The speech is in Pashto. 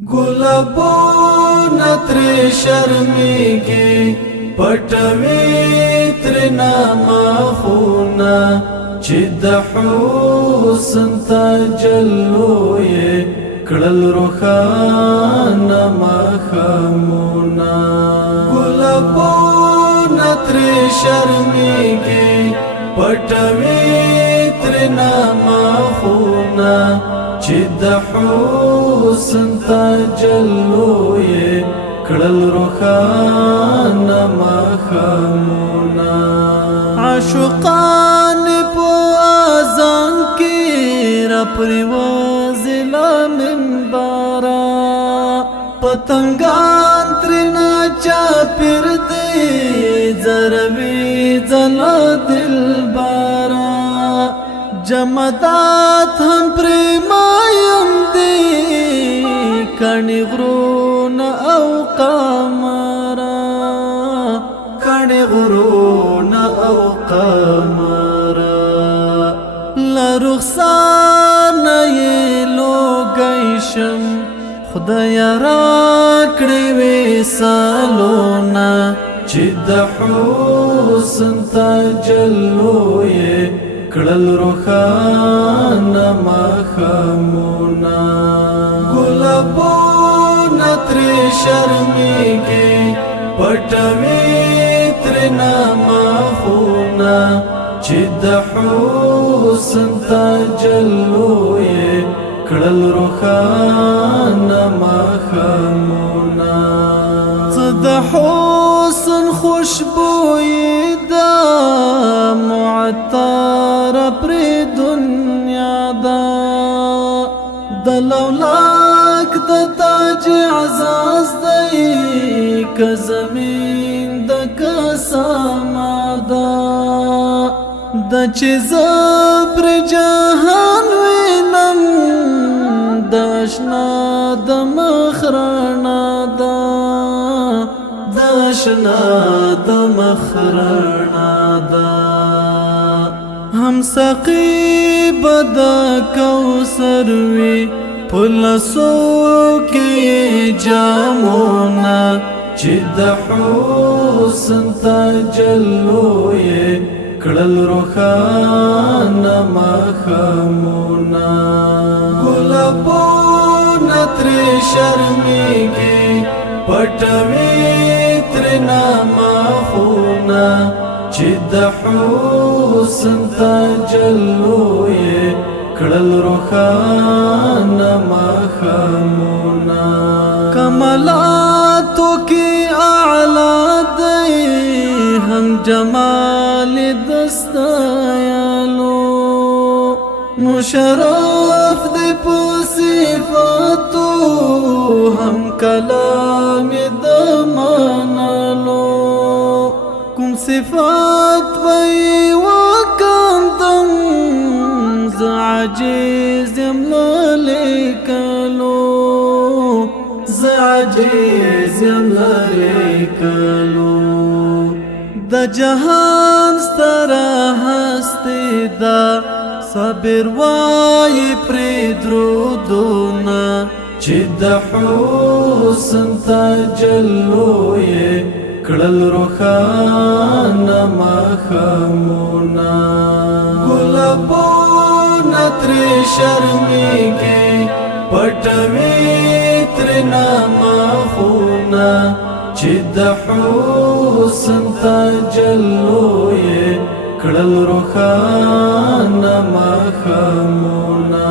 گلابونه تر شرمیږي پټوي تر نامخونه چې د حسن تجلوې کړل روښانه مخمونه گلابونه تر شرمیږي پټوي تر نامخونه چې د حسن تجلوې کړل روښانه مخمونه عاشقان په اذان کې را پریوځي لا منبره پتنګان ترنا چاپیر دی زروي زلا دلبره جمدات هم پریمایم دی کانی غرونه او قمره کانی غرونه او قمره لرخصانه لوګیشم خدای را کړې وسالونه چې د حسن تجلوې کړل روښانه مخمونه گلابونه تر شرمیږي پټوي تر نامخونه چې د حسن تجلوې کړل روښانه مخمونه څه د حسن خوشبويي دا معطر پر دنیا دا د لولاک د تاج عزاز دی که زمین د کساما دا د چې زبر جهان وینم د اشنا د مخرنا دا د اشنا د مخرنا دا هم سقی بدا کوثر وی پلسو کې جامونا چې د حسن تجلوې کړل روښانه مخمونه گلابونه تر شرمیږي پټوي تر نامخونه چې د حسن تجلوې کړل روښانه مخمونه کمالاتو کې اعلی دی هم جمال دستایالو مشرف دی په صفاتو هم کلام د منلو کوم صفات وی وکندم ز عاجز یم لیکلو ز عاجز یم لیکلو د جهان ستره هستی دا صبر وای پر درودونه چې د حسن تجلوې کړل روښانه مخمونه گلابونه تر شرمیږي پټوي تر نامخونه چې د حسن تجلوې کړل روښانه مخمونه